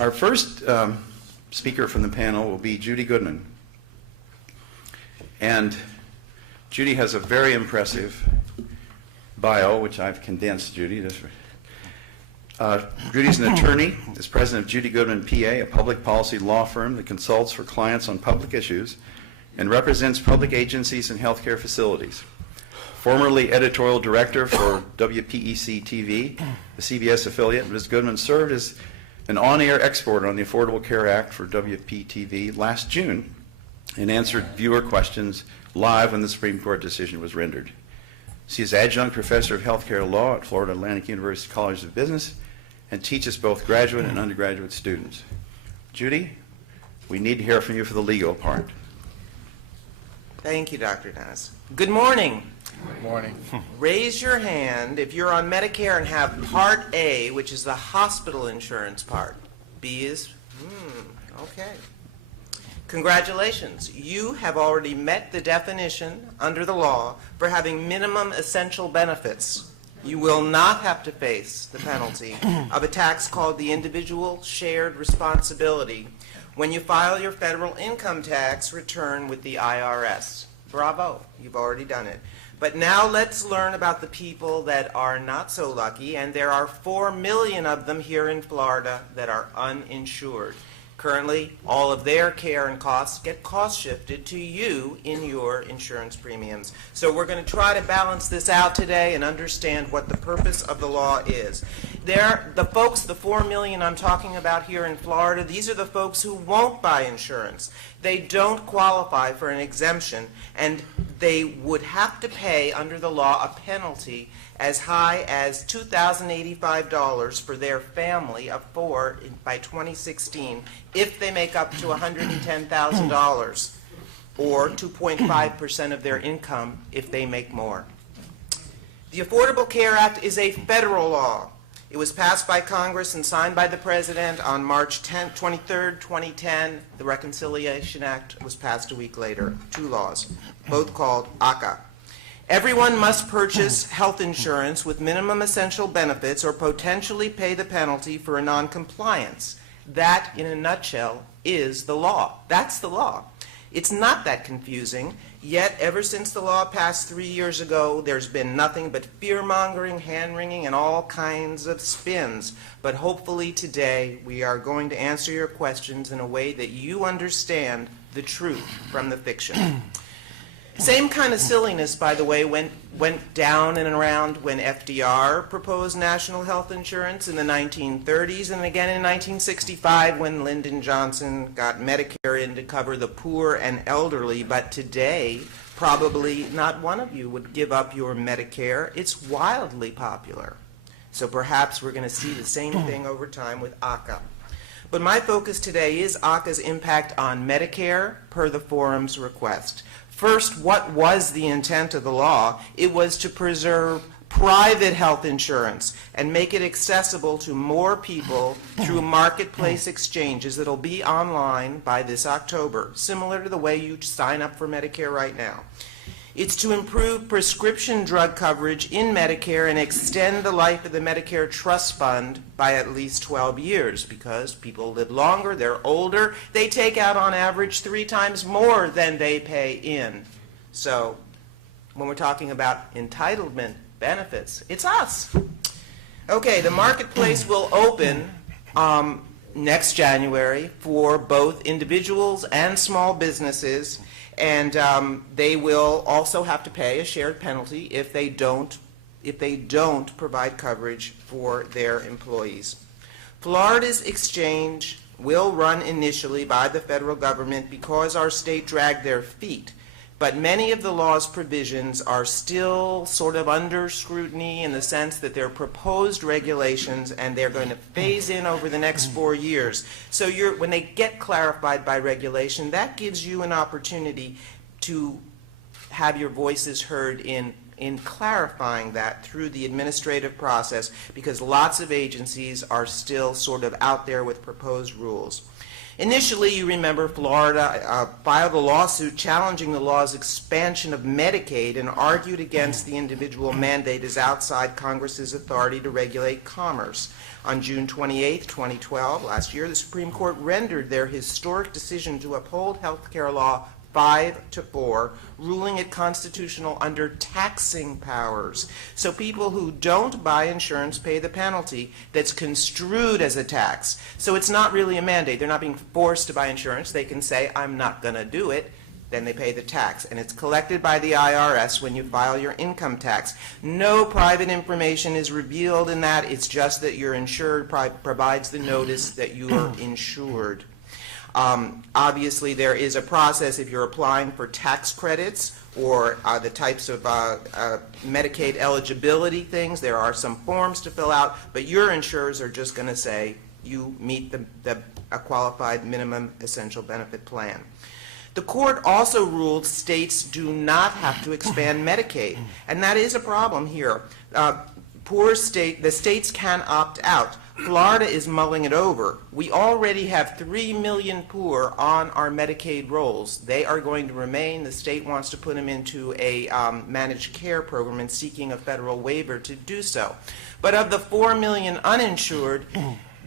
Our first speaker from the panel will be Judy Goodman. And Judy has a very impressive bio, which I've condensed, Judy. Judy's an attorney, is president of Judy Goodman, PA, a public policy law firm that consults for clients on public issues and represents public agencies and healthcare facilities. Formerly editorial director for WPEC TV, the CBS affiliate, Ms. Goodman served as an on-air expert on the Affordable Care Act for WPTV last June and answered viewer questions live when the Supreme Court decision was rendered. She is adjunct professor of healthcare law at Florida Atlantic University College of Business and teaches both graduate and undergraduate students. Judy, we need to hear from you for the legal part. Thank you, Dr. Dennis. Good morning. Good morning. Raise your hand if you're on Medicare and have Part A, which is the hospital insurance part. B is, okay. Congratulations. You have already met the definition under the law for having minimum essential benefits. You will not have to face the penalty of a tax called the individual shared responsibility when you file your federal income tax return with the IRS. Bravo, you've already done it. But now let's learn about the people that are not so lucky, and there are 4 million of them here in Florida that are uninsured. Currently, all of their care and costs get cost shifted to you in your insurance premiums. So we're going to try to balance this out today and understand what the purpose of the law is. The folks, the 4 million I'm talking about here in Florida, these are the folks who won't buy insurance. They don't qualify for an exemption, and they would have to pay under the law a penalty as high as $2,085 for their family of 4 by 2016 if they make up to $110,000 or 2.5% of their income if they make more. The Affordable Care Act is a federal law. It was passed by Congress and signed by the President on March 23rd, 2010. The Reconciliation Act was passed a week later. 2 laws, both called ACA. Everyone must purchase health insurance with minimum essential benefits or potentially pay the penalty for a noncompliance. That, in a nutshell, is the law. That's the law. It's not that confusing, yet ever since the law passed 3 years ago, there's been nothing but fear-mongering, hand-wringing, and all kinds of spins. But hopefully today we are going to answer your questions in a way that you understand the truth from the fiction. Same kind of silliness, by the way, went down and around when FDR proposed national health insurance in the 1930s, and again in 1965 when Lyndon Johnson got Medicare in to cover the poor and elderly. But today, probably not one of you would give up your Medicare. It's wildly popular. So perhaps we're going to see the same thing over time with ACA. But my focus today is ACA's impact on Medicare per the forum's request. First, what was the intent of the law? It was to preserve private health insurance and make it accessible to more people through marketplace exchanges that'll be online by this October, similar to the way you sign up for Medicare right now. It's to improve prescription drug coverage in Medicare and extend the life of the Medicare Trust Fund by at least 12 years because people live longer, they're older, they take out on average 3 times more than they pay in. So when we're talking about entitlement benefits, it's us. Okay, the marketplace will open next January for both individuals and small businesses. And they will also have to pay a shared penalty if they don't provide coverage for their employees. Florida's exchange will run initially by the federal government because our state dragged their feet. But many of the law's provisions are still sort of under scrutiny in the sense that they're proposed regulations and they're going to phase in over the next 4 years. So when they get clarified by regulation, that gives you an opportunity to have your voices heard in clarifying that through the administrative process because lots of agencies are still sort of out there with proposed rules. Initially, you remember Florida filed a lawsuit challenging the law's expansion of Medicaid and argued against the individual mandate as outside Congress's authority to regulate commerce. On June 28, 2012, last year, the Supreme Court rendered their historic decision to uphold health care law 5-4, ruling it constitutional under taxing powers. So people who don't buy insurance pay the penalty that's construed as a tax. So it's not really a mandate. They're not being forced to buy insurance. They can say, I'm not going to do it. Then they pay the tax. And it's collected by the IRS when you file your income tax. No private information is revealed in that. It's just that your insured provides the notice that you are insured. Obviously, there is a process if you're applying for tax credits or the types of Medicaid eligibility things. There are some forms to fill out, but your insurers are just going to say you meet a qualified minimum essential benefit plan. The court also ruled states do not have to expand Medicaid, and that is a problem here. The states can opt out. Florida is mulling it over. We already have 3 million poor on our Medicaid rolls. They are going to remain. The state wants to put them into a managed care program and seeking a federal waiver to do so. But of the 4 million uninsured,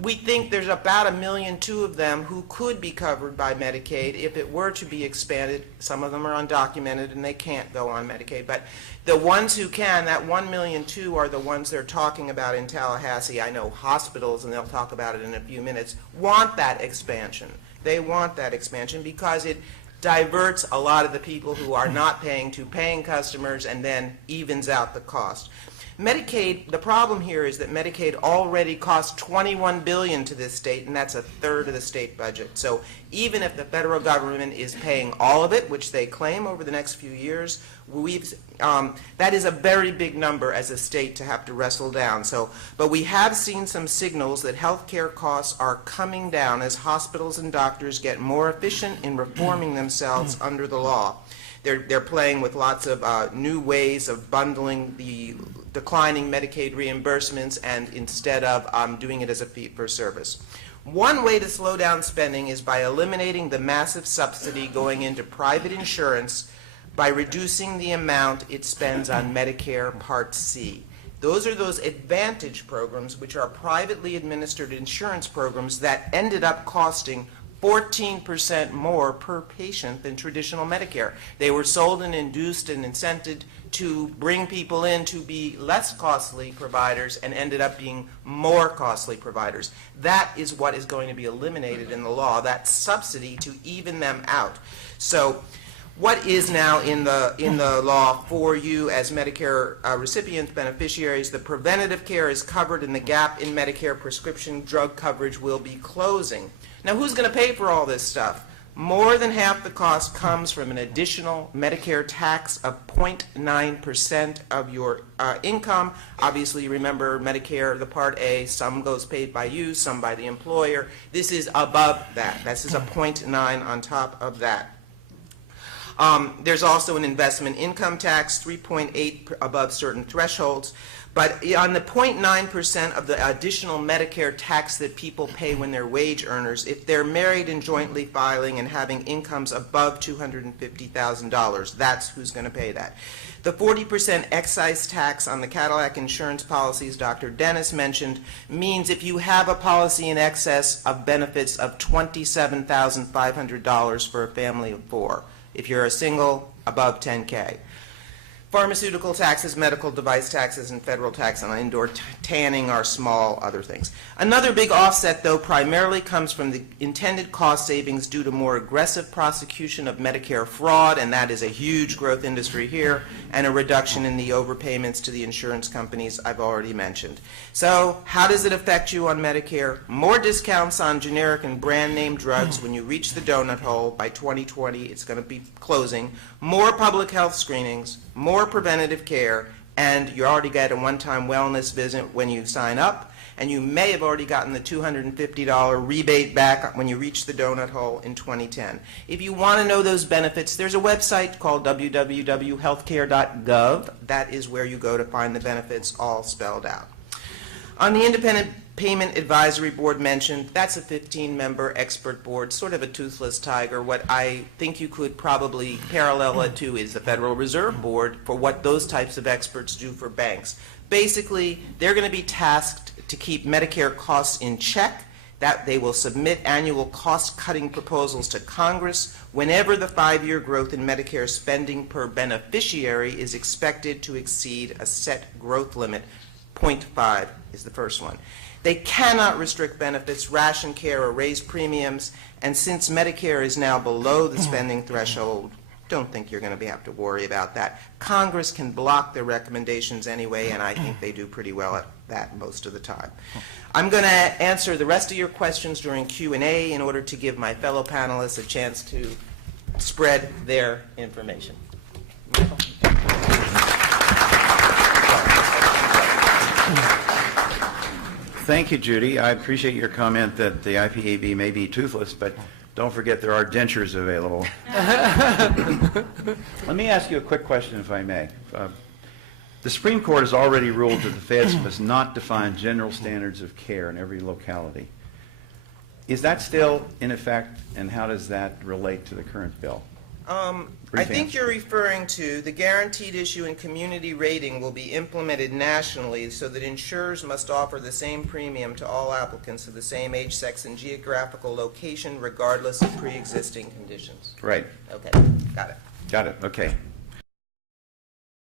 we think there's about 1.2 million of them who could be covered by Medicaid if it were to be expanded. Some of them are undocumented and they can't go on Medicaid. But the ones who can, that 1.2 million are the ones they're talking about in Tallahassee. I know hospitals, and they'll talk about it in a few minutes, want that expansion. They want that expansion because it diverts a lot of the people who are not paying to paying customers and then evens out the cost. Medicaid, the problem here is that Medicaid already costs $21 billion to this state, and that's 1/3 of the state budget. So even if the federal government is paying all of it, which they claim over the next few years, that is a very big number as a state to have to wrestle down. But we have seen some signals that health care costs are coming down as hospitals and doctors get more efficient in reforming themselves under the law. They're playing with lots of new ways of bundling the declining Medicaid reimbursements and instead of doing it as a fee-for-service. One way to slow down spending is by eliminating the massive subsidy going into private insurance by reducing the amount it spends on Medicare Part C. Those are those advantage programs, which are privately administered insurance programs that ended up costing 14% more per patient than traditional Medicare. They were sold and induced and incented to bring people in to be less costly providers and ended up being more costly providers. That is what is going to be eliminated in the law, that subsidy to even them out. So what is now in the law for you as Medicare recipients, beneficiaries? The preventative care is covered and the gap in Medicare prescription drug coverage will be closing. Now, who's going to pay for all this stuff? More than half the cost comes from an additional Medicare tax of 0.9% of your income. Obviously, remember Medicare, the Part A, some goes paid by you, some by the employer. This is above that. This is a 0.9 on top of that. There's also an investment income tax, 3.8 above certain thresholds. But on the 0.9% of the additional Medicare tax that people pay when they're wage earners, if they're married and jointly filing and having incomes above $250,000, that's who's going to pay that. The 40% excise tax on the Cadillac insurance policies Dr. Dennis mentioned means if you have a policy in excess of benefits of $27,500 for a family of 4. If you're a single, above 10K. Pharmaceutical taxes, medical device taxes, and federal tax on indoor tanning are small other things. Another big offset, though, primarily comes from the intended cost savings due to more aggressive prosecution of Medicare fraud, and that is a huge growth industry here, and a reduction in the overpayments to the insurance companies I've already mentioned. So how does it affect you on Medicare? More discounts on generic and brand name drugs when you reach the donut hole. By 2020, it's going to be closing. More public health screenings, more preventative care, and you already get a one-time wellness visit when you sign up, and you may have already gotten the $250 rebate back when you reach the donut hole in 2010. If you want to know those benefits, there's a website called www.healthcare.gov. That is where you go to find the benefits all spelled out. On the independent Payment Advisory Board mentioned, that's a 15-member expert board, sort of a toothless tiger. What I think you could probably parallel it to is the Federal Reserve Board for what those types of experts do for banks. Basically, they're going to be tasked to keep Medicare costs in check, that they will submit annual cost-cutting proposals to Congress whenever the 5-year growth in Medicare spending per beneficiary is expected to exceed a set growth limit. 0.5 is the first one. They cannot restrict benefits, ration care, or raise premiums, and since Medicare is now below the spending threshold, don't think you're going to have to worry about that. Congress can block their recommendations anyway, and I think they do pretty well at that most of the time. I'm going to answer the rest of your questions during Q&A in order to give my fellow panelists a chance to spread their information. Michael? Thank you, Judy. I appreciate your comment that the IPAB may be toothless, but don't forget there are dentures available. Let me ask you a quick question, if I may. The Supreme Court has already ruled that the feds must not define general standards of care in every locality. Is that still in effect, and how does that relate to the current bill? I think you're referring to the guaranteed issue and community rating will be implemented nationally so that insurers must offer the same premium to all applicants of the same age, sex, and geographical location regardless of pre-existing conditions. Right. Okay, got it. Got it. Okay.